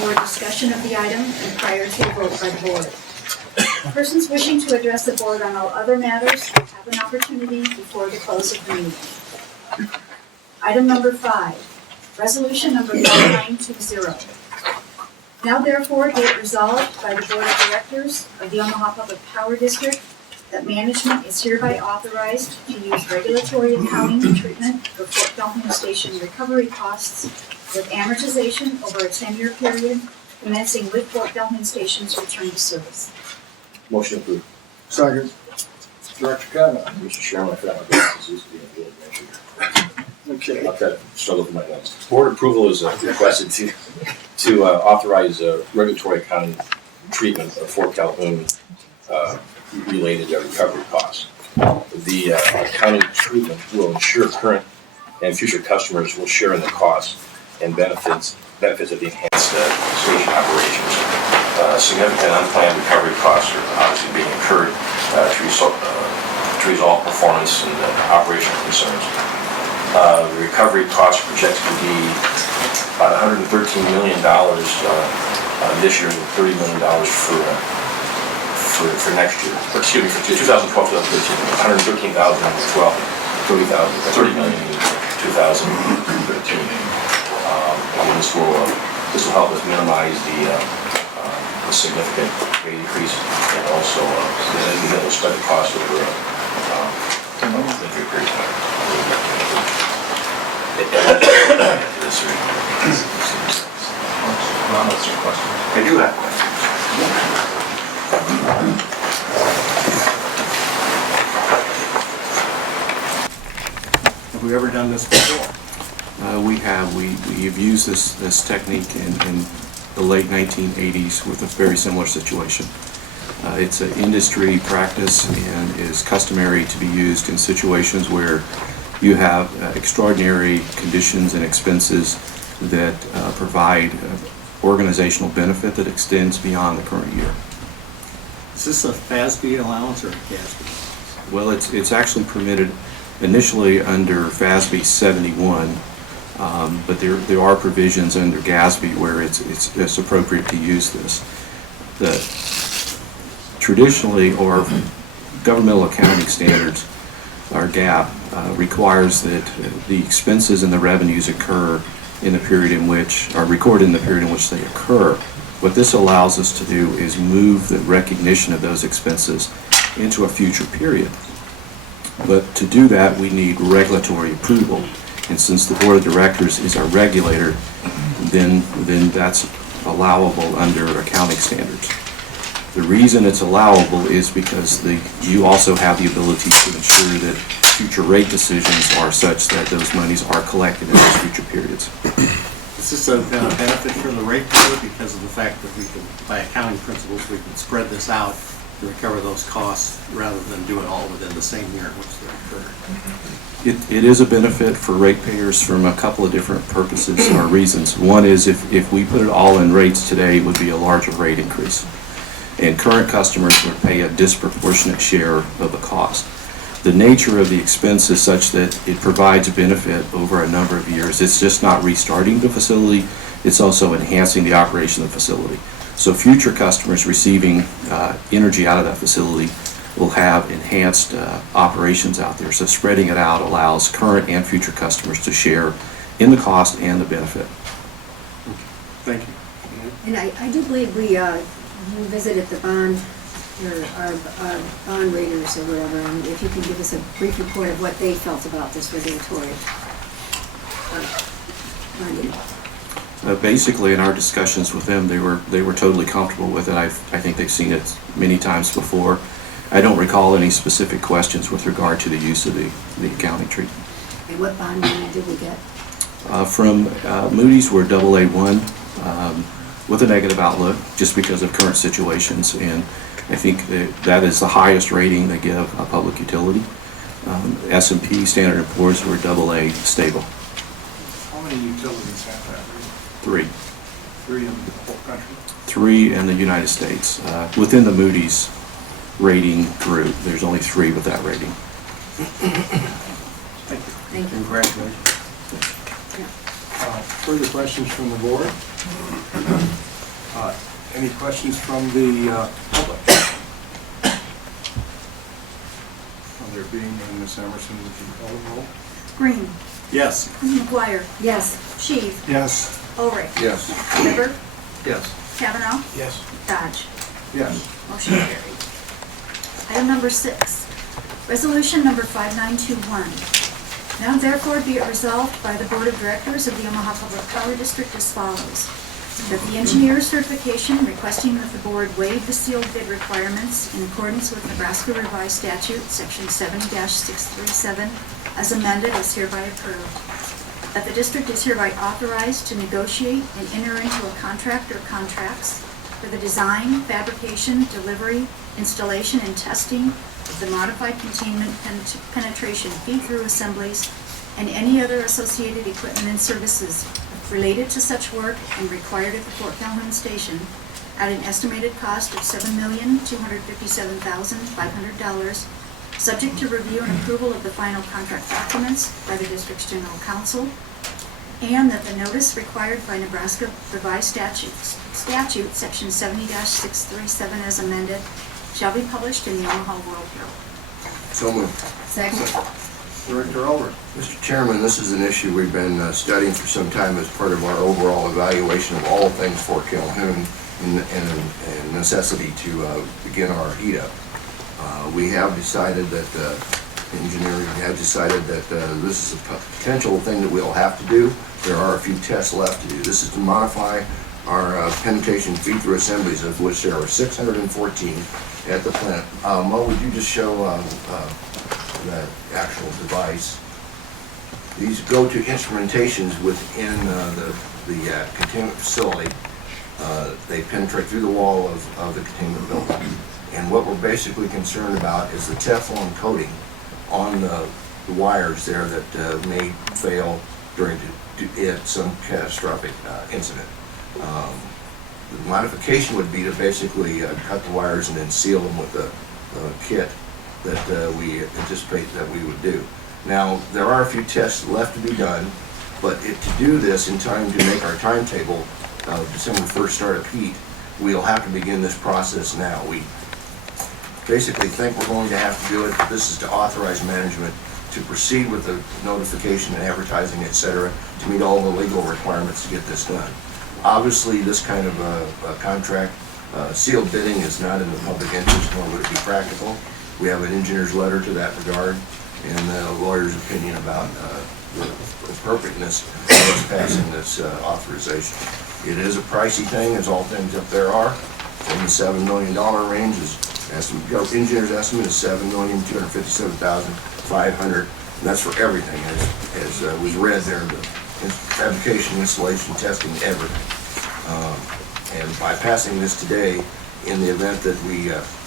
board discussion of the item and prior to a vote by the board. Persons wishing to address the board on all other matters have an opportunity before the close of the meeting. Item number 5, resolution number 4920. Now therefore be it resolved by the Board of Directors of the Omaha Public Power District that management is hereby authorized to use regulatory accounting treatment for Fort Calhoun Station recovery costs with amortization over a 10-year period commencing with Fort Calhoun Station's return to service. Motion approved. Second. Director Kavanaugh. Mr. Chairman, I forgot my glasses. Used to be a field measure. Okay. I've got to struggle with my glasses. Board approval is requested to authorize regulatory accounting treatment of Fort Calhoun related recovery costs. The accounting treatment will ensure current and future customers will share in the costs and benefits of the enhanced station operations. Significant unplanned recovery costs are obviously being incurred to resolve performance and operational concerns. The recovery costs are projected to be about $113 million this year and $30 million for next year. Or excuse me, for 2012, 2013, 113,012, 30 million in 2013. And this will help us minimize the significant rate increase, and also that will spread the cost over a period of time. I do have questions. Have we ever done this before? We have. We've used this technique in the late 1980s with a very similar situation. It's an industry practice and is customary to be used in situations where you have extraordinary conditions and expenses that provide organizational benefit that extends beyond the current year. Is this a FASB allowance or a GASB? Well, it's actually permitted initially under FASB 71, but there are provisions under GASB where it's appropriate to use this. Traditionally, or governmental accounting standards, our GAAP, requires that the expenses and the revenues occur in the period in which, are recorded in the period in which they occur. What this allows us to do is move the recognition of those expenses into a future period. But to do that, we need regulatory approval. And since the Board of Directors is our regulator, then that's allowable under accounting standards. The reason it's allowable is because you also have the ability to ensure that future rate decisions are such that those monies are collected in those future periods. Is this a benefit for the ratepayer because of the fact that we can, by accounting principles, we can spread this out to recover those costs rather than do it all within the same year in which they occur? It is a benefit for ratepayers from a couple of different purposes or reasons. One is if we put it all in rates today, it would be a larger rate increase. And current customers would pay a disproportionate share of the cost. The nature of the expense is such that it provides a benefit over a number of years. It's just not restarting the facility, it's also enhancing the operation of the facility. So future customers receiving energy out of that facility will have enhanced operations out there. So spreading it out allows current and future customers to share in the cost and the benefit. Thank you. And I do believe you visited the bond, or our bond raters or whatever, and if you can give us a brief report of what they felt about this regulatory bonding. Basically, in our discussions with them, they were totally comfortable with it. I think they've seen it many times before. I don't recall any specific questions with regard to the use of the accounting treatment. And what bond rating did we get? From Moody's, we're AA1 with a negative outlook just because of current situations, and I think that is the highest rating they give a public utility. S&P, Standard & Poor's, were AA stable. How many utilities have that rating? 3. 3 in the whole country? 3 in the United States. Within the Moody's rating group, there's only 3 with that rating. Thank you. Thank you. Congratulations. Yeah. Further questions from the board? Any questions from the public? There being none, Ms. Emerson, would you call the roll? Green. Yes. McGuire. Yes. Sheave. Yes. Ulrich. Yes. River. Yes. Kavanaugh. Yes. Dodge. Yes. Motion carried. Item number 6, resolution number 5921. Now therefore be it resolved by the Board of Directors of the Omaha Public Power District as follows. That the engineer certification requesting that the board waive the sealed bid requirements in accordance with Nebraska Revised Statute, Section 70-637, as amended, is hereby approved. That the district is hereby authorized to negotiate and enter into a contract or contracts for the design, fabrication, delivery, installation, and testing of the modified containment penetration feed-through assemblies and any other associated equipment and services related to such work and required at the Fort Calhoun Station at an estimated cost of $7,257,500, subject to review and approval of the final contract documents by the district's general counsel, and that the notice required by Nebraska Revised Statute, Section 70-637 as amended, shall be published in the Omaha World Herald. So moved. Second. Director Ulrich. Mr. Chairman, this is an issue we've been studying for some time as part of our overall evaluation of all things Fort Calhoun and necessity to begin our heat up. We have decided that, engineering have decided that this is a potential thing that we'll have to do. There are a few tests left to do. This is to modify our penetration feed-through assemblies, of which there are 614 at the plant. Mo, would you just show the actual device? These go to instrumentations within the containment facility. They penetrate through the wall of the containment building. And what we're basically concerned about is the Teflon coating on the wires there that may fail during some catastrophic incident. The modification would be to basically cut the wires and then seal them with a kit that we anticipate that we would do. Now, there are a few tests left to be done, but to do this in time to make our timetable of December 1st start of heat, we'll have to begin this process now. We basically think we're going to have to do it. This is to authorize management to proceed with the notification and advertising, et cetera, to meet all the legal requirements to get this done. Obviously, this kind of a contract, sealed bidding is not in the public interest, nor would it be practical. We have an engineer's letter to that regard and a lawyer's opinion about the appropriateness of us passing this authorization. It is a pricey thing, as all things up there are. In the $7 million range, engineer's estimate is $7,257,500, and that's for everything, as was read there, the fabrication, installation, testing, everything. And by passing this today, in the event that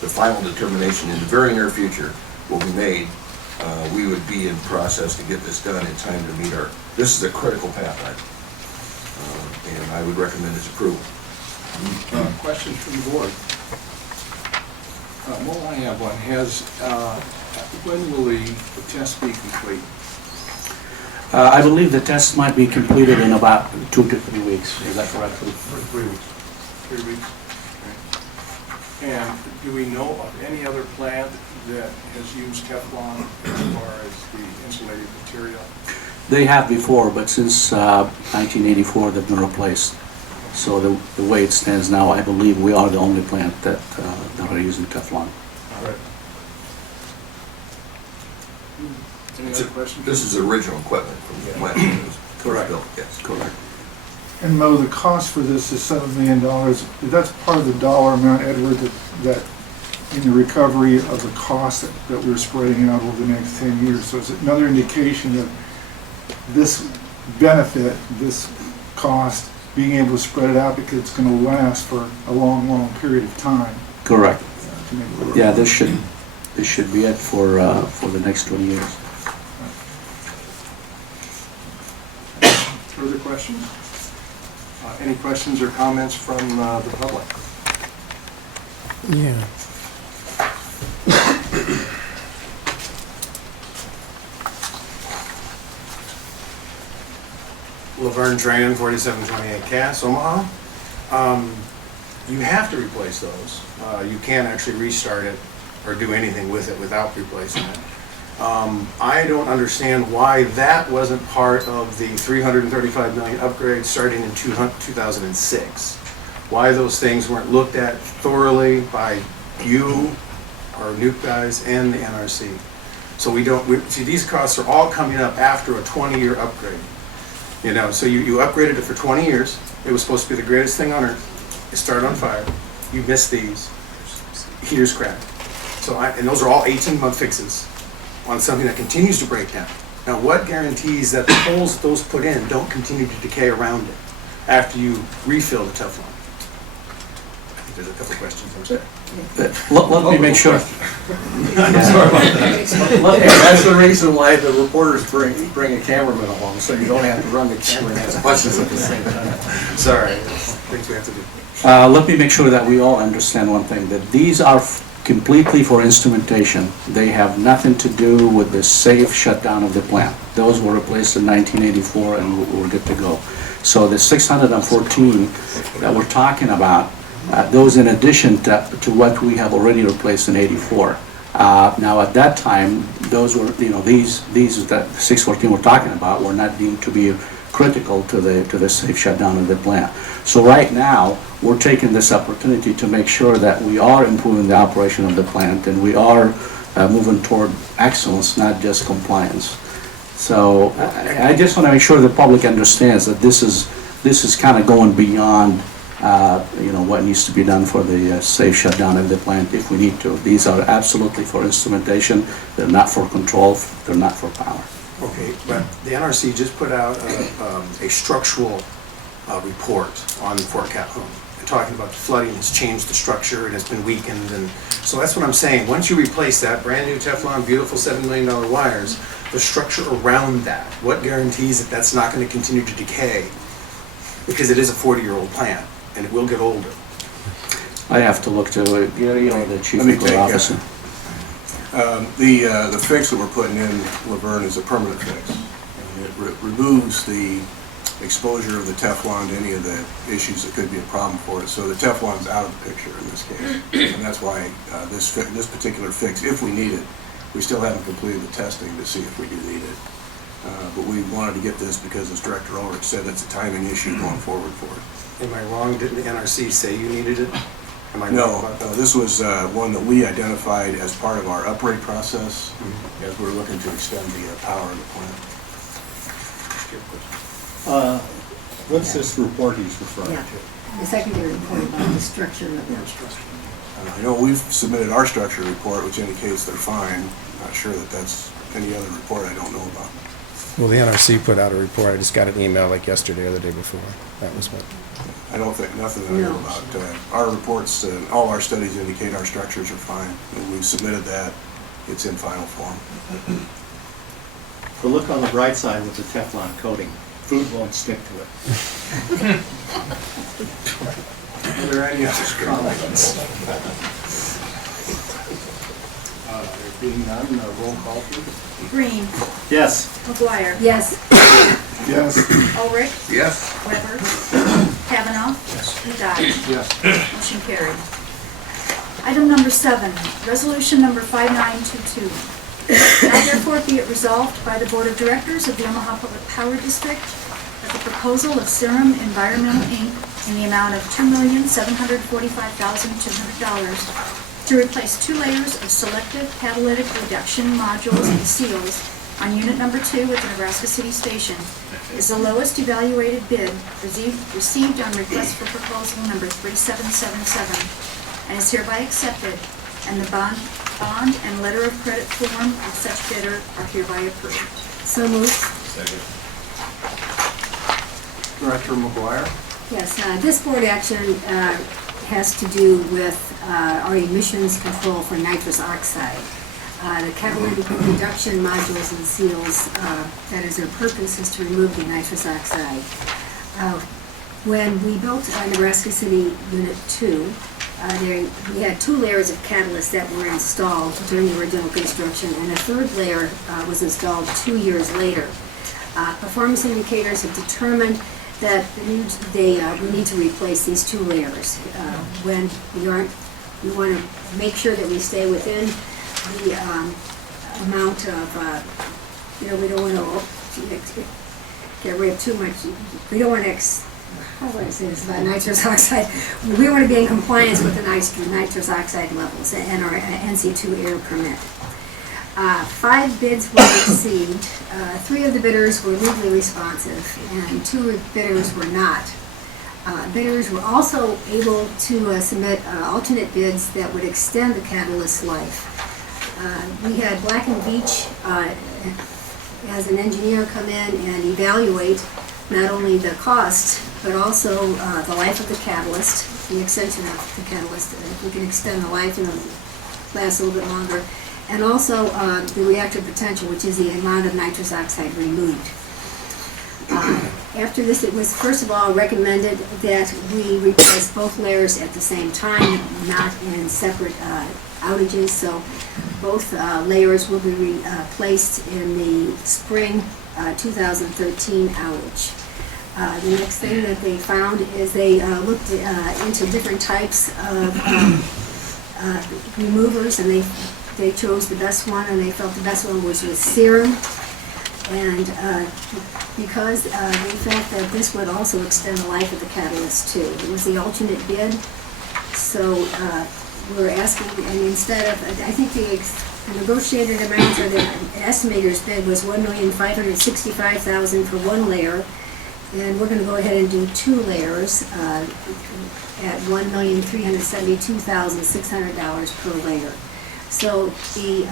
the final determination in the very near future will be made, we would be in process to get this done in time to meet this is a critical path item. And I would recommend its approval. Questions from the board? Well, I have one. When will the test be complete? I believe the test might be completed in about 2 to 3 weeks. Is that correct? For 3 weeks. 3 weeks? Okay. And do we know of any other plant that has used Teflon as far as the insulated material? They have before, but since 1984 they've been replaced. So the way it stands now, I believe we are the only plant that are using Teflon. All right. Any other questions? This is original equipment from when it was Correct. built. Yes, Correct. And Mo, the cost for this is $7 million. That's part of the dollar amount, Edward, that in the recovery of the cost that we're spreading out over the next 10 years. So it's another indication of this benefit, this cost, being able to spread it out because it's going to last for a long, long period of time. Correct. To make it work. Yeah, this should be it for the next 20 years. Further questions? Any questions or comments from the public? Yeah. Laverne Tran, 4728 Cass, Omaha. you have to replace those. You can't actually restart it or do anything with it without replacing it. I don't understand why that wasn't part of the 335 million upgrade starting in 2006. Why those things weren't looked at thoroughly by you, our nuke guys, and the NRC. So see, these costs are all coming up after a 20-year upgrade. You know, so you upgraded it for 20 years. It was supposed to be the greatest thing on earth. It started on fire. You missed these. Here's cracked. So and those are all 18-month fixes on something that continues to break down. Now, what guarantees that the holes that those put in don't continue to decay around it after you refill the Teflon? I think there's a couple questions. I'm sorry. Let me make sure. That's the reason why the reporters bring a cameraman along, so you don't have to run the camera and ask questions at the same time. Sorry, things we have to do. Let me make sure that we all understand one thing, that these are completely for instrumentation. They have nothing to do with the safe shutdown of the plant. Those were replaced in 1984 and we're good to go. So the 614 that we're talking about, those in addition to what we have already replaced in 84. Now at that time, those were, these that 614 we're talking about were not deemed to be critical to the safe shutdown of the plant. So right now, we're taking this opportunity to make sure that we are improving the operation of the plant and we are moving toward excellence, not just compliance. So I just want to make sure the public understands that this is kind of going beyond what needs to be done for the safe shutdown of the plant if we need to. These are absolutely for instrumentation. They're not for control. They're not for power. Okay, but the NRC just put out a structural report on Fort Calhoun, talking about the flooding has changed the structure and has been weakened, and so that's what I'm saying. Once you replace that brand new Teflon, beautiful $7 million wires, the structure around that, what guarantees that that's not going to continue to decay? Because it is a 40-year-old plant and it will get older. I have to look to the chief nuclear officer. The fix that we're putting in, Laverne, is a permanent fix. And it removes the exposure of the Teflon to any of the issues that could be a problem for it. So the Teflon's out of the picture in this case. And that's why this particular fix, if we need it, we still haven't completed the testing to see if we do need it. But we wanted to get this because, as Director Ulrich said, it's a timing issue going forward for it. Am I wrong? Didn't the NRC say you needed it? Am I wrong No, about that? this was one that we identified as part of our upgrade process as we're looking to extend the power of the plant. What's this report he's referring Yeah. to? The secondary report about the structure of the I know we've submitted our structure report, which indicates they're fine. Not sure that that's any other report I don't know about. Well, the NRC put out a report. I just got an email like yesterday or the day before. That was what. I don't think, nothing that I know about. Our reports, all our studies indicate our structures are fine. And we've submitted that. It's in final form. The look on the bright side with the Teflon coating, food won't stick to it. Are there any other comments? There being none, roll call please. Green. Yes. McGuire. Yes. Yes. Ulrich. Yes. Weber. Kavanaugh. Dodge. Yes. Motion carried. Item number 7, resolution number 5922. Now therefore be it resolved by the Board of Directors of the Omaha Public Power District that the proposal of Serum Environmental Inc. in the amount of $2,745,200 to replace 2 layers of selective catalytic reduction modules and seals on unit number 2 at the Nebraska City Station is the lowest evaluated bid received on request for proposal number 3777 and is hereby accepted, and the bond and letter of credit form of such bidder are hereby approved. So moved. Second. Director McGuire? Yes, this board action has to do with our emissions control for nitrous oxide. The catalytic reduction modules and seals, that is their purpose, is to remove the nitrous oxide. When we built Nebraska City Unit 2, we had 2 layers of catalyst that were installed during the original construction, and a 3rd layer was installed 2 years later. Performance indicators have determined that we need to replace these 2 layers. When we want to make sure that we stay within the amount of, we don't want to get rid of too much. We don't want to, how do I say this about nitrous oxide? We want to be in compliance with the nitrous oxide levels and our NC2 air permit. 5 bids were received. 3 of the bidders were legally responsive, and 2 bidders were not. Bidders were also able to submit alternate bids that would extend the catalyst life. We had Black & Veatch as an engineer come in and evaluate not only the cost, but also the life of the catalyst, the extension of the catalyst. If we can extend the life and last a little bit longer, and also the reactor potential, which is the amount of nitrous oxide removed. After this, it was first of all recommended that we replace both layers at the same time, not in separate outages. So both layers will be replaced in the spring 2013 outage. The next thing that they found is they looked into different types of removers, and they chose the best one, and they felt the best one was with serum. And because they felt that this would also extend the life of the catalyst too. It was the alternate bid, so we're asking, and instead of, I think the negotiated amount or the estimator's bid was $1,565,000 for 1 layer, and we're going to go ahead and do 2 layers at $1,372,600 per layer. So the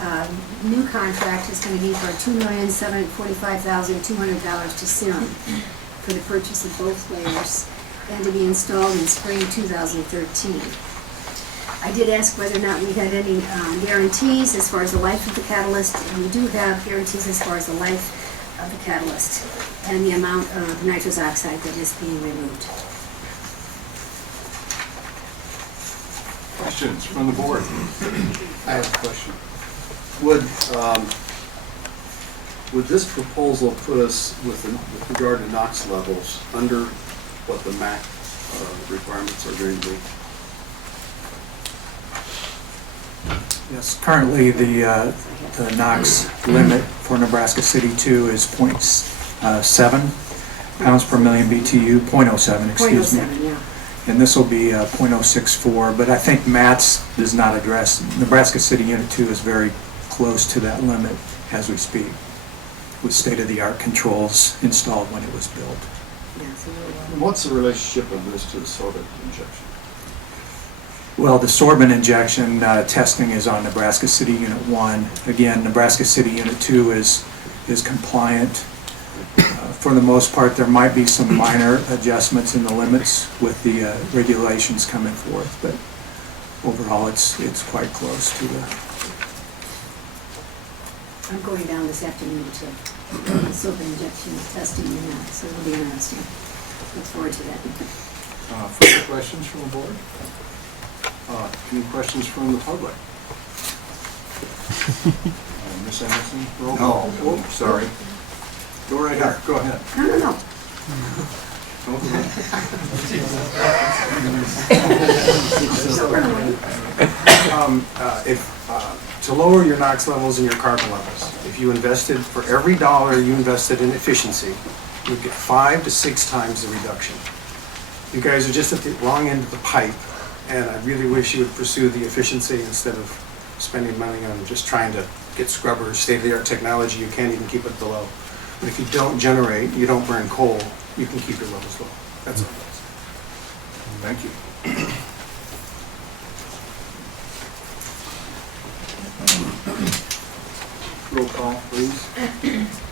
new contract is going to be for $2,745,200 to Serum for the purchase of both layers and to be installed in spring 2013. I did ask whether or not we had any guarantees as far as the life of the catalyst, and we do have guarantees as far as the life of the catalyst and the amount of nitrous oxide that is being removed. Questions from the board? I have a question. Would this proposal put us with regard to NOx levels under what the MAC requirements are going to be? Yes, currently the NOx limit for Nebraska City 2 is 0.7 pounds per million BTU, 0.07, excuse me. 0.07, yeah. And this will be 0.064, but I think MATS does not address, Nebraska City Unit 2 is very close to that limit as we speak, with state-of-the-art controls installed when it was built. What's the relationship of this to the sorbent injection? Well, the sorbent injection testing is on Nebraska City Unit 1. Again, Nebraska City Unit 2 is compliant. For the most part, there might be some minor adjustments in the limits with the regulations coming forth, but overall, it's quite close to the. I'm going down this afternoon to sorbent injection testing, so it'll be interesting. Look forward to that. Further questions from the board? Any questions from the public? Ms. Anderson, roll call. Oh, sorry. Go right ahead. Go ahead. No. To lower your NOx levels and your carbon levels, if you invested, for every dollar you invested in efficiency, you'd get 5 to 6 times the reduction. You guys are just at the wrong end of the pipe, and I really wish you would pursue the efficiency instead of spending money on just trying to get scrubbers, state-of-the-art technology. You can't even keep it below. But if you don't generate, you don't burn coal, you can keep your levels low. That's all. Thank you. Roll call, please.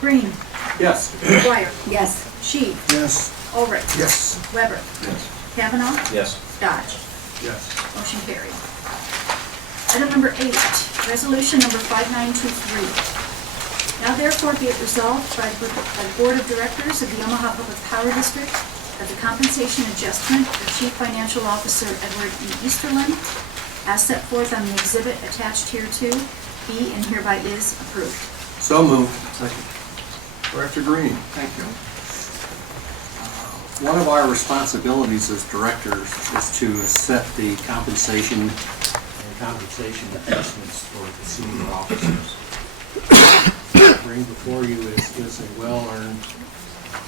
Green. Yes. McGuire. Yes. Sheep. Yes. Ulrich. Yes. Weber. Yes. Kavanaugh. Yes. Dodge. Yes. Motion carried. Item number 8, resolution number 5923. Now therefore be it resolved by the Board of Directors of the Omaha Public Power District that the compensation adjustment of Chief Financial Officer Edward E. Easterlin, as set forth on the exhibit attached hereto, be and hereby is approved. So moved. Second. Director Green. Thank you. One of our responsibilities as directors is to set the compensation and compensation adjustments for the senior officers. Bring before you is a well-earned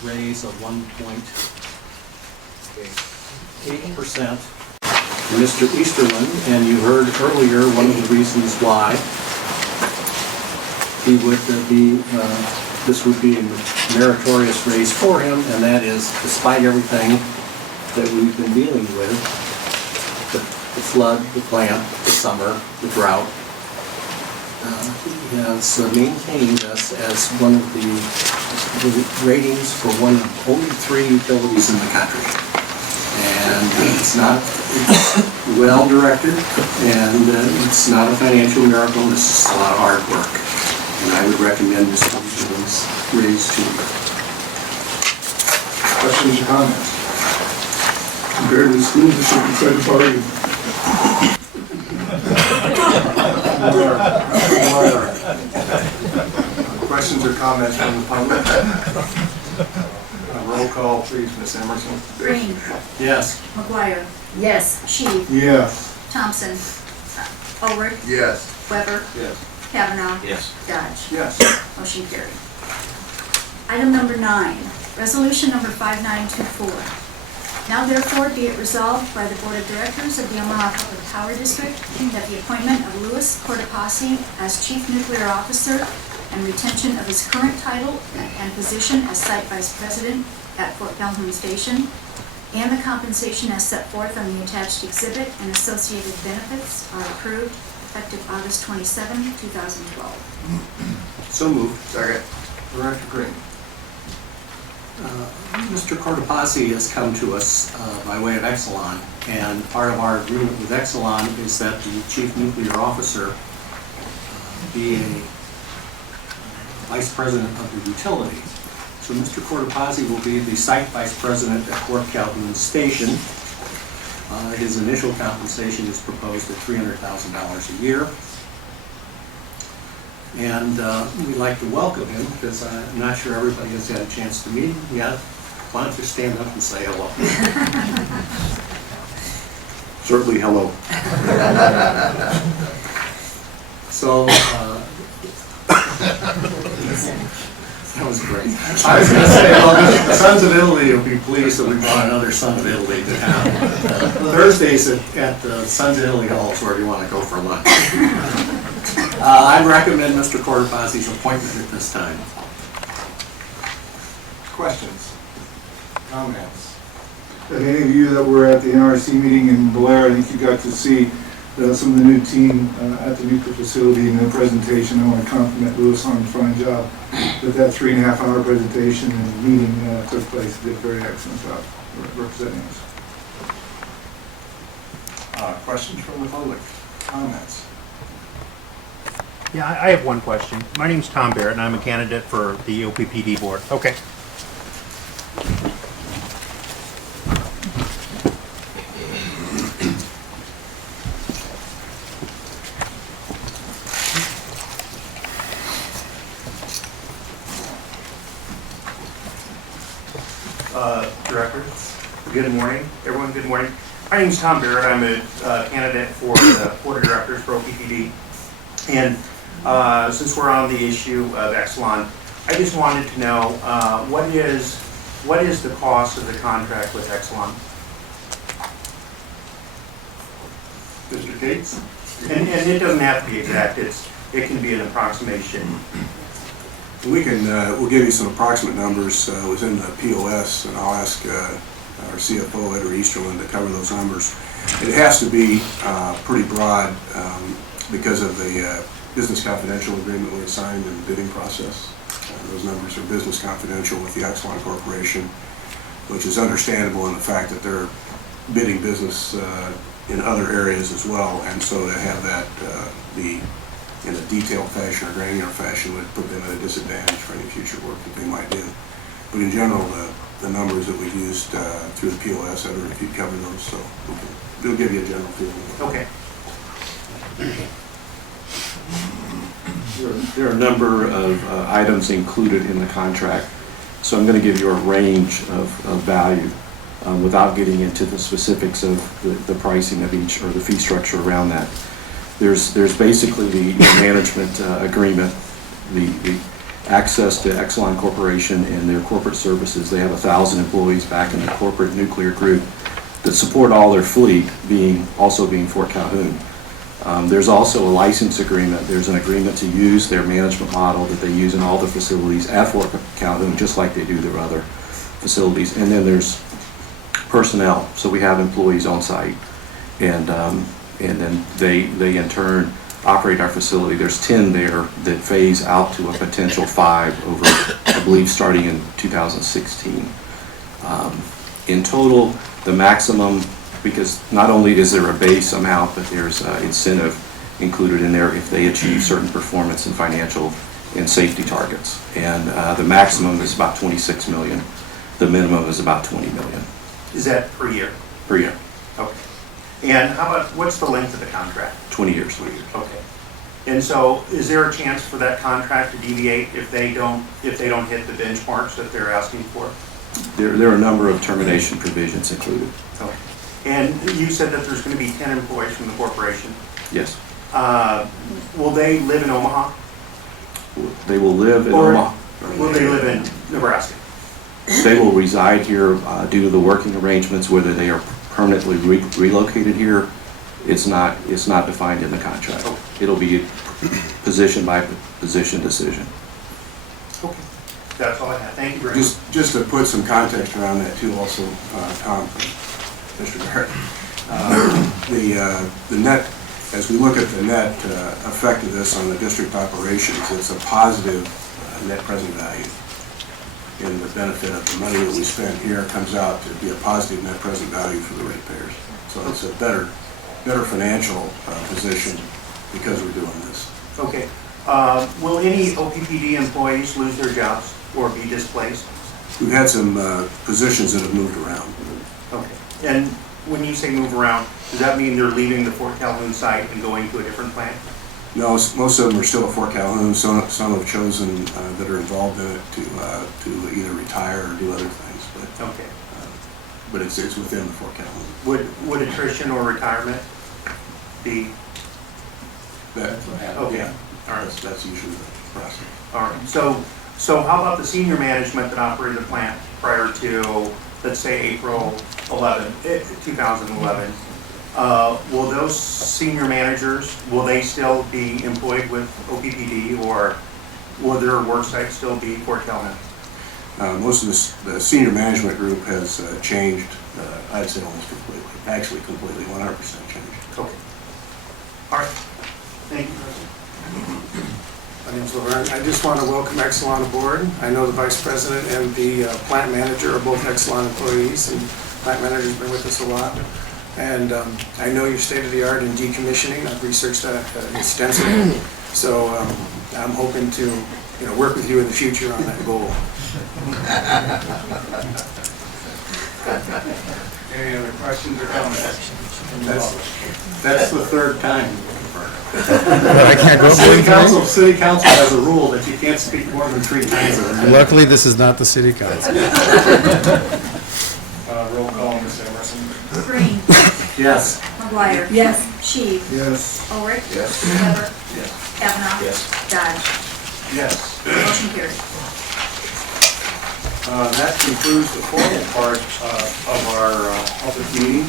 raise of 1.8%. Mr. Easterlin, and you heard earlier one of the reasons why he would this would be a meritorious raise for him, and that is despite everything that we've been dealing with, the flood, the plant, the summer, the drought, he has maintained us as one of the ratings for one of only 3 utilities in the country. And it's well directed, and it's not a financial miracle, it's just a lot of hard work. And I would recommend Mr. Easterlin's raise to you. Questions or comments? Compared to the school district, it's like a party. Questions or comments from the public? Roll call, please, Ms. Emerson. Green. Yes. McGuire. Yes. Sheed. Yes. Thompson. Ulrich. Yes. Weber. Yes. Kavanaugh. Yes. Dodge. Yes. Motion carried. Item number 9, resolution number 5924. Now therefore be it resolved by the Board of Directors of the Omaha Public Power District that the appointment of Louis Cortopassi as Chief Nuclear Officer and retention of his current title and position as Site Vice President at Fort Calhoun Station and the compensation as set forth on the attached exhibit and associated benefits are approved effective August 27, 2012. So moved. Second. Director Green. Mr. Cortopassi has come to us by way of Exelon, and part of our agreement with Exelon is that the Chief Nuclear Officer be a Vice President of the utility. So Mr. Cortopassi will be the Site Vice President at Fort Calhoun Station. His initial compensation is proposed at $300,000 a year. And we'd like to welcome him because I'm not sure everybody has had a chance to meet him yet. Why don't you stand up and say hello? Certainly, hello. So, that was great. I was going to say, well, the Sons of Italy will be pleased that we brought another Son of Italy to town. Thursdays at the Sons of Italy Halls, where you want to go for lunch. I'd recommend Mr. Cortopassi's appointment at this time. Questions? Comments? And any of you that were at the NRC meeting in Blair, I think you got to see some of the new team at the nuclear facility in the presentation. I want to compliment Louis on a fine job that 3.5-hour presentation and meeting took place. He did a very excellent job representing us. Questions from the public? Comments? Yeah, I have one question. My name's Tom Barrett, and I'm a candidate for the OPPD board. Okay. Director, good morning. Everyone, good morning. My name's Tom Barrett. I'm a candidate for the board of directors for OPPD. And since we're on the issue of Exelon, I just wanted to know what is the cost of the contract with Exelon? Mr. Gates? And it doesn't have to be exact. It can be an approximation. We'll give you some approximate numbers within the POS, and I'll ask our CFO, Edward Easterlin, to cover those numbers. It has to be pretty broad because of the business confidential agreement we signed in the bidding process. Those numbers are business confidential with the Exelon Corporation, which is understandable in the fact that they're bidding business in other areas as well, and so to have that be in a detailed fashion or granular fashion would put them at a disadvantage for any future work that they might do. But in general, the numbers that we've used through the POS, Edward, if you'd cover those, so they'll give you a general feeling. Okay. There are a number of items included in the contract. So I'm going to give you a range of value without getting into the specifics of the pricing of each or the fee structure around that. There's basically the management agreement, the access to Exelon Corporation and their corporate services. They have 1,000 employees back in the corporate nuclear group that support all their fleet, also being Fort Calhoun. There's also a license agreement. There's an agreement to use their management model that they use in all the facilities at Fort Calhoun, just like they do their other facilities. And then there's personnel. So we have employees on site, and then they in turn operate our facility. There's 10 there that phase out to a potential 5 over, I believe, starting in 2016. In total, the maximum, because not only is there a base amount, but there's incentive included in there if they achieve certain performance and financial and safety targets. And the maximum is about $26 million. The minimum is about $20 million. Is that per year? Per year. Okay. And how about, what's the length of the contract? 20 years. 20 years, okay. And so is there a chance for that contract to deviate if they don't hit the benchmarks that they're asking for? There are a number of termination provisions included. Okay. And you said that there's going to be 10 employees from the corporation. Yes. Will they live in Omaha? They will live in Or Omaha. will they live in Nebraska? They will reside here due to the working arrangements. Whether they are permanently relocated here, it's not defined in the contract. Okay. It'll be position by position decision. Okay. That's all I have. Thank you very much. Just to put some context around that too, also, Tom, Mr. Barrett, the net, as we look at the net effect of this on the district operations, it's a positive net present value. And the benefit of the money that we spend here comes out to be a positive net present value for the ratepayers. So it's a better financial position because we're doing this. Okay. Will any OPPD employees lose their jobs or be displaced? We've had some positions that have moved around. Okay. And when you say move around, does that mean they're leaving the Fort Calhoun site and going to a different plant? No, most of them are still at Fort Calhoun. Some have chosen that are involved in it to either retire or do other things. But Okay. But it's within the Fort Calhoun. Would attrition or retirement be? That, Okay. yeah, All right. that's usually the process. All right. So how about the senior management that operated the plant prior to, let's say, April 2011? Will those senior managers, will they still be employed with OPPD, or will their work site still be Fort Calhoun? Most of the senior management group has changed, I'd say almost completely, actually completely, 100% changed. Okay. All right. Thank you, President. My name's Laverne. I just want to welcome Exelon aboard. I know the vice president and the plant manager are both Exelon employees, and plant manager's been with us a while. And I know you're state-of-the-art in decommissioning. I've researched that extensively. So I'm hoping to work with you in the future on that goal. Any other questions or comments? That's the third time. I can't go City Council has a rule that you can't speak more than 3 times. Luckily, this is not the city council. Roll call, Ms. Emerson. Green. Yes. McGuire. Yes. Sheep. Yes. Ulrich. Yes. Weber. Yes. Kavanaugh. Yes. Dodge. Yes. Motion carried. That concludes the formal part of our public meeting.